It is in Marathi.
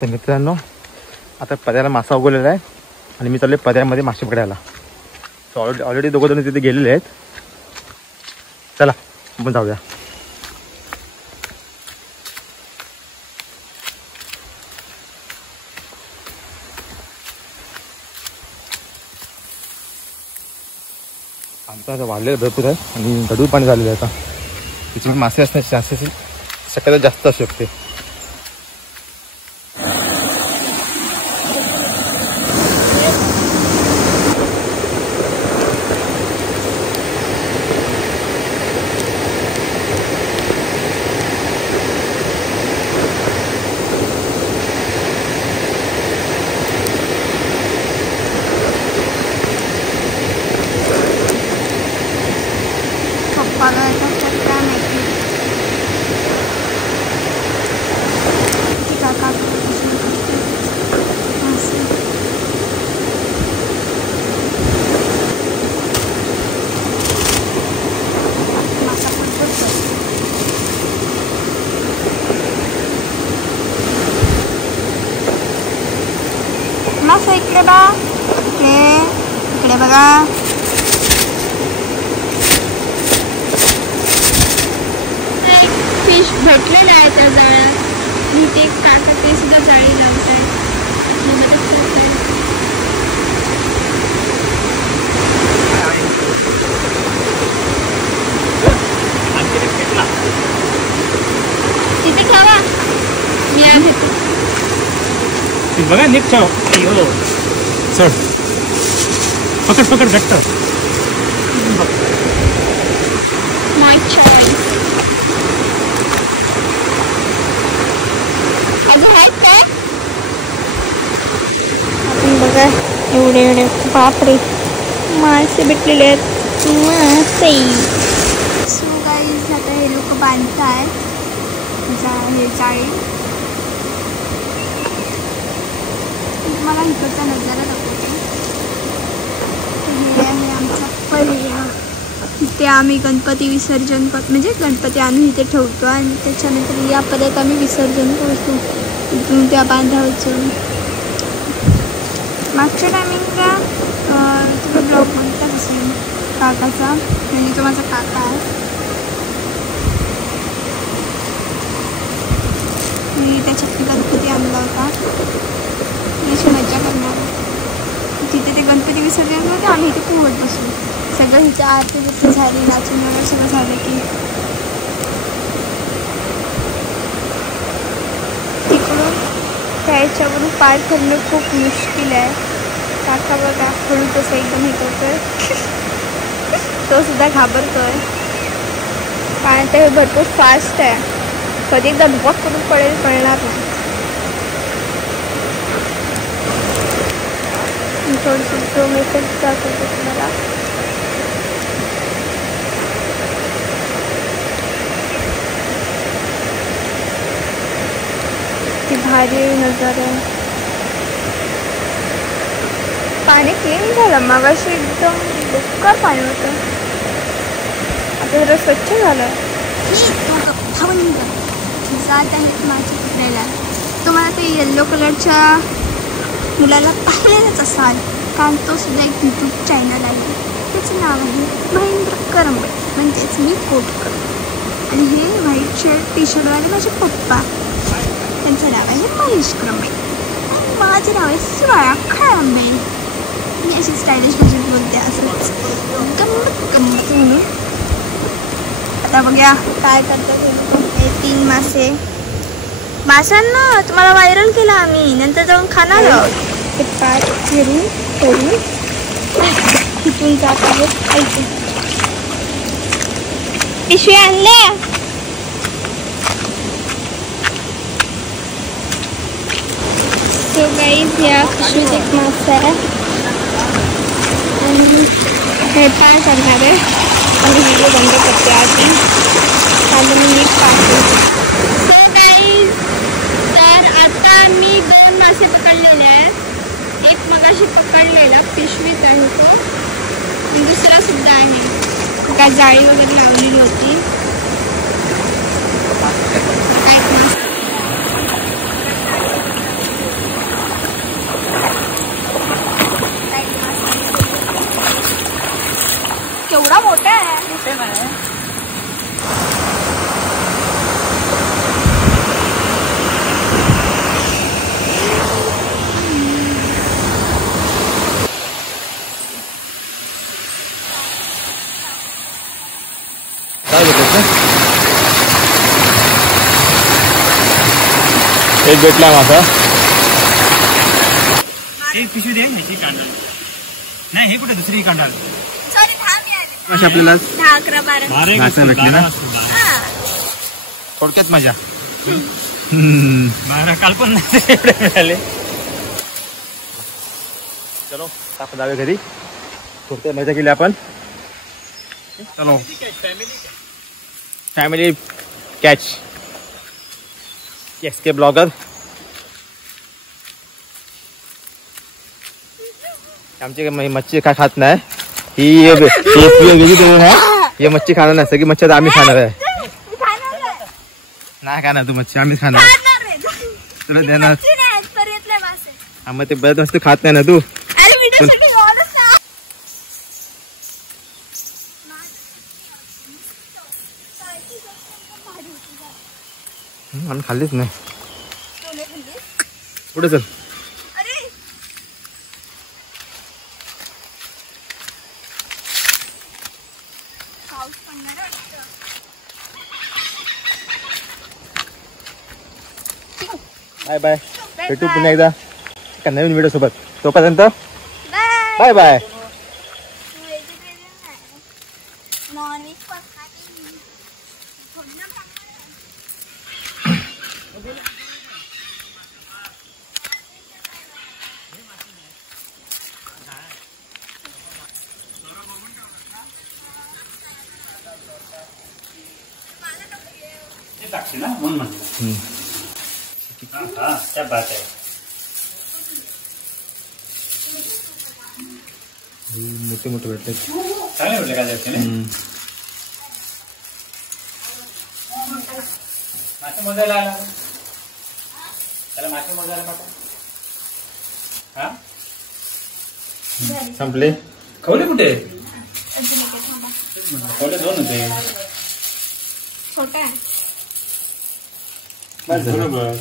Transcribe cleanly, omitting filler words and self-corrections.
तर मित्रांनो, आता पद्याला मासा उगवलेला आहे आणि मी चालले पद्यामध्ये मासे पकडायला. सो ऑलरेडी दोघं जण तिथे गेलेले आहेत. चला आपण जाऊया. आमचा आता वाढलेलं भरपूर आहे आणि गढूळ पाणी झालेलं आहे. आता तिथे मासे असण्याची चान्सेस शक्यता जास्त असू शकते. मासा इकडे बा, इकडे बघा. फिश भेटलेला आहे त्या जाळ्यात. ते काका ते सुद्धा जाळी लावत आहे. तिथे ठेवा, मी आहे बघा. नीट ठेव. चल पकड पकड घट्ट. माय चॉईस. अजून आहेत काय? आपण बघा एवढे एवढे बापरे मासे भेटलेले आहेत. मासे. सो गाईज, आता हे लोक बांधतायत हे जाळी. तुम्हाला इकडचा नजारा दाखवते. हे आहे आमचा पर्याय. इथे आम्ही गणपती विसर्जन म्हणजे गणपती आणून इथे ठेवतो आणि त्याच्यानंतर या पर्यायात आम्ही विसर्जन करतो. इथून त्या बांधावचं. मागच्या टायमिंगला तुम्ही ब्लॉग म्हणतात असेल काकाचा, म्हणजे तो माझा काका आहे. मी त्याच्यात गणपती आणला होता. अशी मजा करणार. तिथे ते गणपती विसर्जन होते. आम्ही इथे पोहत बसलो. सगळं इथे आरती बिरती झाली, नाचून वगैरे सगळं झालं की तिकडून त्याच्यावरून पार करणं खूप मुश्किल आहे. काका बघा हळू तसं एकदम हे करतोय. तो सुद्धा घाबरतोय. कारण ते भरपूर फास्ट आहे. कधी एकदा धुपक करून पडेल कळणार नाही. थोडंसं स्लो मेथड दाखवतो तुम्हाला. ती भारी नजारा. पाणी क्लीन झालं. मगाशी एकदम बेकार पाणी होतं. आता जरा स्वच्छ झालं. जात आहेत मासे पकडायला. तुम्हाला ते येल्लो कलरच्या मुलाला पाहिलेलंच असाल, कारण तो सुद्धा एक यूट्यूब चॅनल आहे. त्याचं नाव आहे महेंद्र करंबे, म्हणजेच मी कोटकर. आणि हे व्हाईट शर्ट टी शर्टवाले माझे पप्पा. त्यांचं नाव आहे महेश करंबे. माझं नाव आहे स्वाळा खळंबे. मी अशी स्टायलिश भाषेत बोलते. असंच गंमत गंमत म्हणून. आता बघूया काय करतात हे 3 मासे. माशांना तुम्हाला व्हायरल केला आम्ही, नंतर जाऊन खाणार आहोत. ते पाय फिरून करून तिथून जात आहेत. ऐकून पिशवी आणल्या. तो गाईज या पिशवीत एक मासा आहे आणि हे पाय करणार आहे. आणि व्हिडिओ बंद करते आधी. आणि मी नीट पाहते. तर आता मी 2 मासे पकडलेले आहेत. एक मगाशी पकडलेला पिशवीत आहे तो, आणि दुसरा सुद्धा आहे. काय जाळी वगैरे लावलेली होती. काय भेटत ना एक भेटला मासा. एक पिशवी दे ह्याची कांदा नाही हे कुठे दुसरी कांदा सॉरी 10 मिळाले. अशी आपल्याला 10 11 12 मासा भेटली ना थोडक्यात मजा. 12 काल पण नाही एवढे मिळाले. चलो आपण जाऊया घरी. थोडक्यात मजा केली आपण. चलो फॅमिली कॅच एसके ब्लॉगर. आमची मच्छी काय खात नाही ही व्हेजिटेरियन आहे. हे मच्छी खाणार नाही सगळी मच्छी आम्ही खाणार आहे. नाही खाणार तू मच्छी आम्हीच खाणार तुला देणार. हा मग ते बरेच वस्तू खात नाही ना तू. आम्ही खाल्लीच नाही. पुढे चल. Bye bye. भेटू पुन्हा एकदा एका नवीन व्हिडिओ सोबत. तोपर्यंत बाय बाय. टाकते ना म्हणून म्हणलं. हा त्या बात आहे. मोठे मोठे भेटले चांगले भेटले का जास्त मासे मोजायला आला त्याला मासे मोजायला पाठव. हा संपले. खवले कुठे खवले 2 होते. छोटा बरोबर.